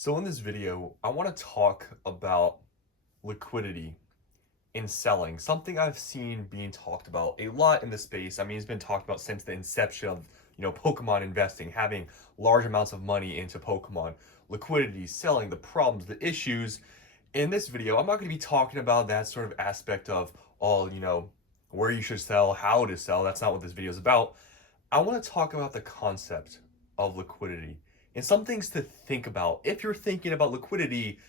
So in this video, I want to talk about liquidity in selling, something I've seen being talked about a lot in the space. I mean, it's been talked about since the inception of, Pokemon investing, having large amounts of money into Pokemon, liquidity, selling, the problems, the issues. In this video, I'm not going to be talking about that sort of aspect of all, where you should sell, how to sell. That's not what this video is about. I want to talk about the concept of liquidity and some things to think about. If you're thinking about liquidity,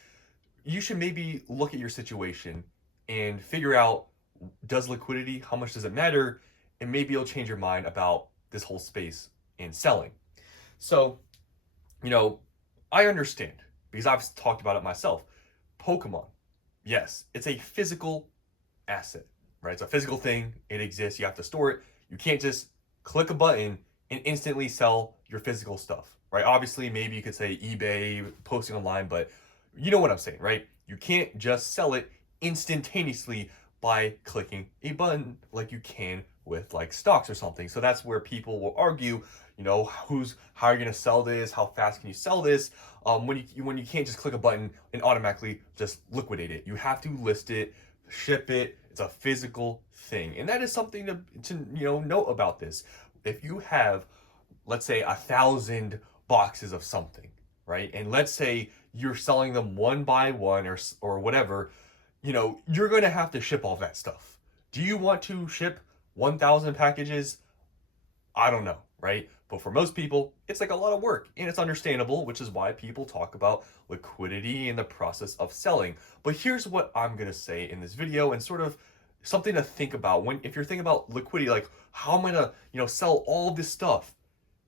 you should maybe look at your situation and figure out, does liquidity, how much does it matter? And maybe you'll change your mind about this whole space in selling. So, you know, I understand because I've talked about it myself. Pokemon, yes, it's a physical asset, right? It's a physical thing. It exists. You have to store it. You can't just click a button and instantly sell your physical stuff, right? Obviously, maybe you could say eBay, posting online, but you know what I'm saying, right? You can't just sell it instantaneously by clicking a button like you can with like stocks or something. So that's where people will argue, how are you going to sell this? How fast can you sell this? When you can't just click a button and automatically just liquidate it. You have to list it, ship it. It's a physical thing, and that is something to note about this. If you have, let's say, 1,000 boxes of something, right, and let's say you're selling them one by one or whatever, you're going to have to ship all that stuff. Do you want to ship 1,000 packages? I don't know, right? But for most people, it's like a lot of work, and it's understandable, which is why people talk about liquidity in the process of selling. But here's what I'm going to say in this video, and sort of something to think about when if you're thinking about liquidity, like how am I going to, sell all this stuff?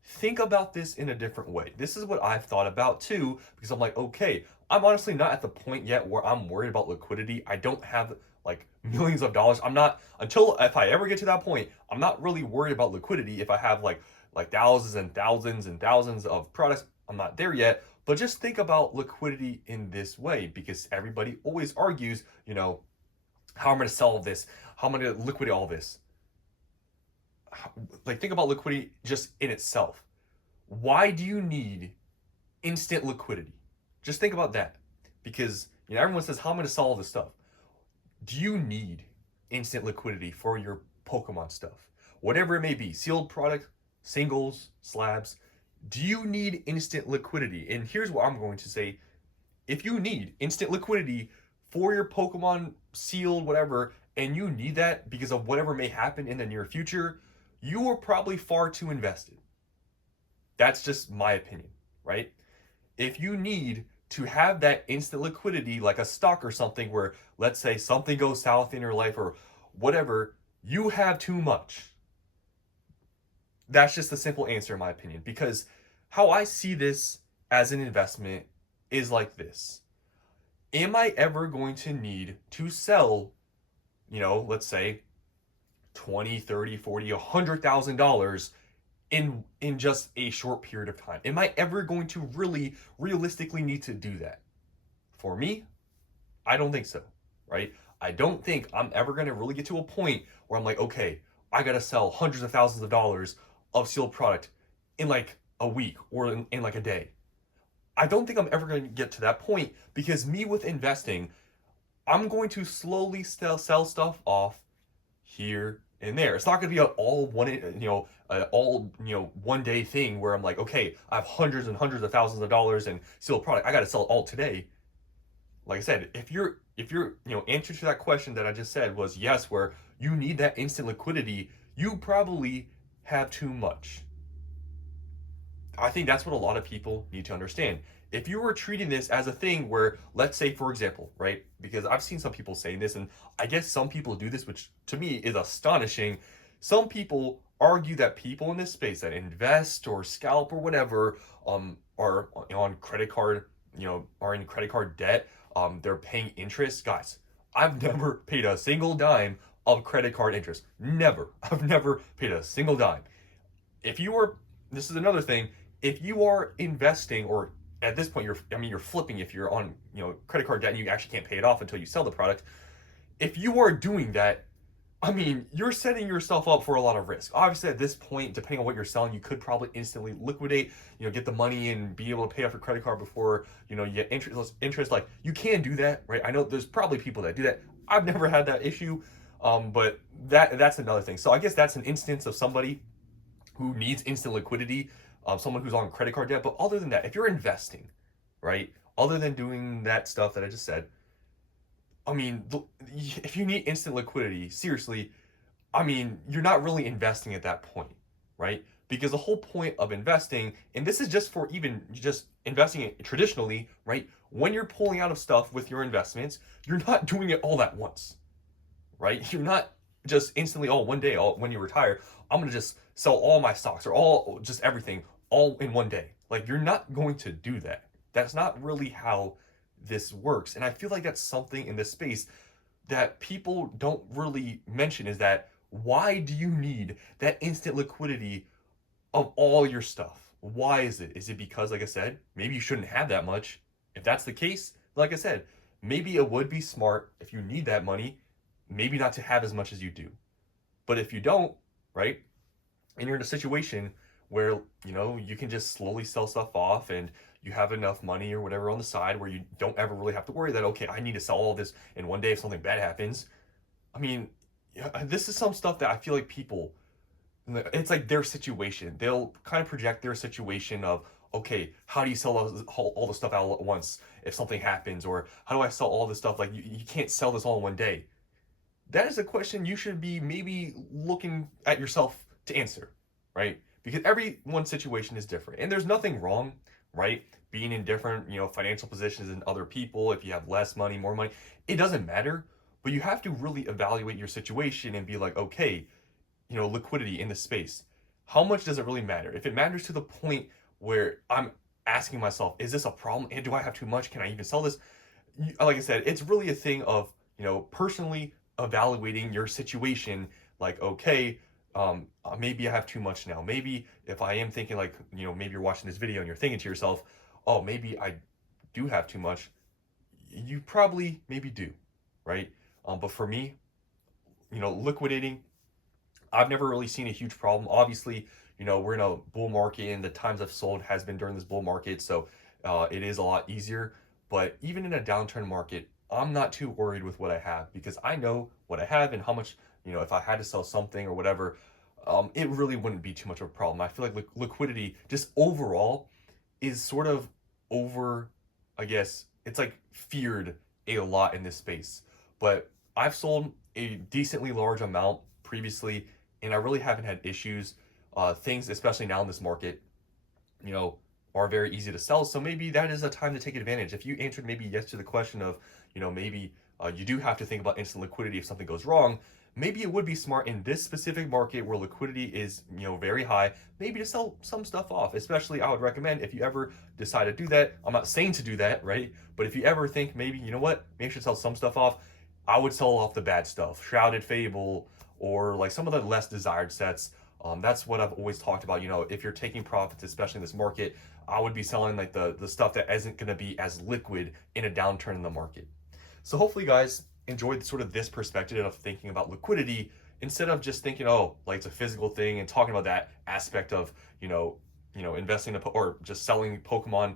Think about this in a different way. This is what I've thought about too, because I'm like, okay, I'm honestly not at the point yet where I'm worried about liquidity. I don't have like millions of dollars. I'm not, until if I ever get to that point, I'm not really worried about liquidity. If I have like thousands and thousands and thousands of products, I'm not there yet. But just think about liquidity in this way, because everybody always argues, how am I going to sell this? How am I going to liquidate all this? Like, think about liquidity just in itself. Why do you need instant liquidity? Just think about that, because everyone says, how am I going to sell all this stuff? Do you need instant liquidity for your Pokemon stuff, whatever it may be, sealed product, singles, slabs? Do you need instant liquidity? And here's what I'm going to say: if you need instant liquidity for your Pokemon sealed whatever, and you need that because of whatever may happen in the near future, you are probably far too invested. That's just my opinion, right? If you need to have that instant liquidity, like a stock or something, where let's say something goes south in your life or whatever, you have too much. That's just the simple answer, in my opinion, because how I see this as an investment is like this. Am I ever going to need to sell, let's say 20, 30, 40, $100,000 in just a short period of time? Am I ever going to really realistically need to do that? For me, I don't think so, right? I don't think I'm ever going to really get to a point where I'm like, okay, I got to sell hundreds of thousands of dollars of sealed product in like a week or in like a day. I don't think I'm ever going to get to that point, because me with investing, I'm going to slowly sell stuff off here and there. It's not going to be an all one day thing where I'm like, okay, I have hundreds and hundreds of thousands of dollars in sealed product. I got to sell it all today. Like I said, if your answer to that question that I just said was yes, where you need that instant liquidity, you probably have too much. I think that's what a lot of people need to understand. If you were treating this as a thing where, let's say, for example, right? Because I've seen some people saying this, and I guess some people do this, which to me is astonishing. Some people argue that people in this space that invest or scalp or whatever, are on credit card, are in credit card debt. They're paying interest. Guys, I've never paid a single dime of credit card interest. Never. I've never paid a single dime. If you are, this is another thing. If you are investing, or at this point you're flipping, if you're on credit card debt and you actually can't pay it off until you sell the product, if you are doing that, I mean, you're setting yourself up for a lot of risk. Obviously, at this point, depending on what you're selling, you could probably instantly liquidate, get the money and be able to pay off your credit card before, you get interest. Like, you can do that, right? I know there's probably people that do that. I've never had that issue, but that's another thing. So I guess that's an instance of somebody who needs instant liquidity, someone who's on credit card debt. But other than that, if you're investing, right, other than doing that stuff that I just said, I mean, if you need instant liquidity, seriously, I mean, you're not really investing at that point, right? Because the whole point of investing, and this is just for even just investing traditionally, right? When you're pulling out of stuff with your investments, you're not doing it all at once, right? You're not just instantly, oh, one day, when you retire, I'm gonna just sell all my stocks or all just everything all in one day. Like, you're not going to do that. That's not really how this works. And I feel like that's something in this space that people don't really mention, is that why do you need that instant liquidity of all your stuff? Why is it? Is it because, like I said, maybe you shouldn't have that much? If that's the case, like I said, maybe it would be smart, if you need that money, maybe not to have as much as you do. But if you don't, right, and you're in a situation where, you can just slowly sell stuff off and you have enough money or whatever on the side where you don't ever really have to worry that, okay, I need to sell all this in one day if something bad happens. I mean, yeah, this is some stuff that I feel like people, it's like their situation. They'll kind of project their situation of, okay, how do you sell all the stuff out at once if something happens? Or how do I sell all this stuff? Like, you can't sell this all in one day. That is a question you should be maybe looking at yourself to answer, right? Because everyone's situation is different. And there's nothing wrong, right? Being in different, financial positions than other people. If you have less money, more money, it doesn't matter. But you have to really evaluate your situation and be like, okay, liquidity in this space, how much does it really matter? If it matters to the point where I'm asking myself, is this a problem? And do I have too much? Can I even sell this? Like I said, it's really a thing of, personally evaluating your situation. Like, okay, maybe I have too much now. Maybe if I am thinking, like, maybe you're watching this video and you're thinking to yourself, oh, maybe I do have too much. You probably maybe do, right? But for me, liquidating, I've never really seen a huge problem. Obviously, we're in a bull market and the times I've sold has been during this bull market. So it is a lot easier. But even in a downturn market, I'm not too worried with what I have because I know what I have and how much, if I had to sell something or whatever, it really wouldn't be too much of a problem. I feel like liquidity just overall is sort of over, I guess, it's like feared a lot in this space. But I've sold a decently large amount previously and I really haven't had issues. Things, especially now in this market, you know, are very easy to sell. So maybe that is a time to take advantage. If you answered maybe yes to the question of, maybe you do have to think about instant liquidity if something goes wrong, maybe it would be smart in this specific market where liquidity is, very high, maybe to sell some stuff off. Especially, I would recommend if you ever decide to do that. I'm not saying to do that, right? But if you ever think maybe, you know what, maybe I should sell some stuff off, I would sell off the bad stuff, Shrouded Fable, or like some of the less desired sets. That's what I've always talked about. If you're taking profits, especially in this market, I would be selling like the stuff that isn't going to be as liquid in a downturn in the market. So hopefully, you guys enjoyed sort of this perspective of thinking about liquidity instead of just thinking, oh, like it's a physical thing, and talking about that aspect of investing or just selling Pokemon,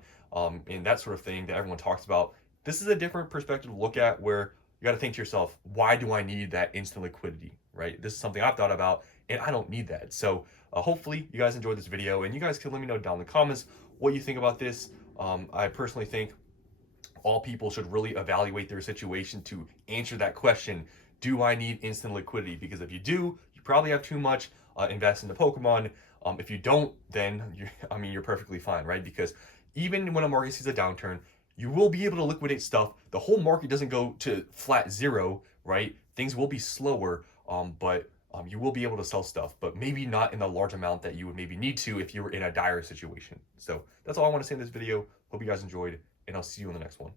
and that sort of thing that everyone talks about. This is a different perspective to look at where you got to think to yourself, why do I need that instant liquidity, right? This is something I've thought about, and I don't need that. So hopefully you guys enjoyed this video, and you guys can let me know down in the comments what you think about this. I personally think all people should really evaluate their situation to answer that question, do I need instant liquidity? Because if you do, you probably have too much. Invest into Pokemon. If you don't, then you're perfectly fine, right? Because even when a market sees a downturn, you will be able to liquidate stuff. The whole market doesn't go to flat zero, right? Things will be slower, but you will be able to sell stuff, but maybe not in the large amount that you would maybe need to if you were in a dire situation. So that's all I want to say in this video. Hope you guys enjoyed, and I'll see you in the next one.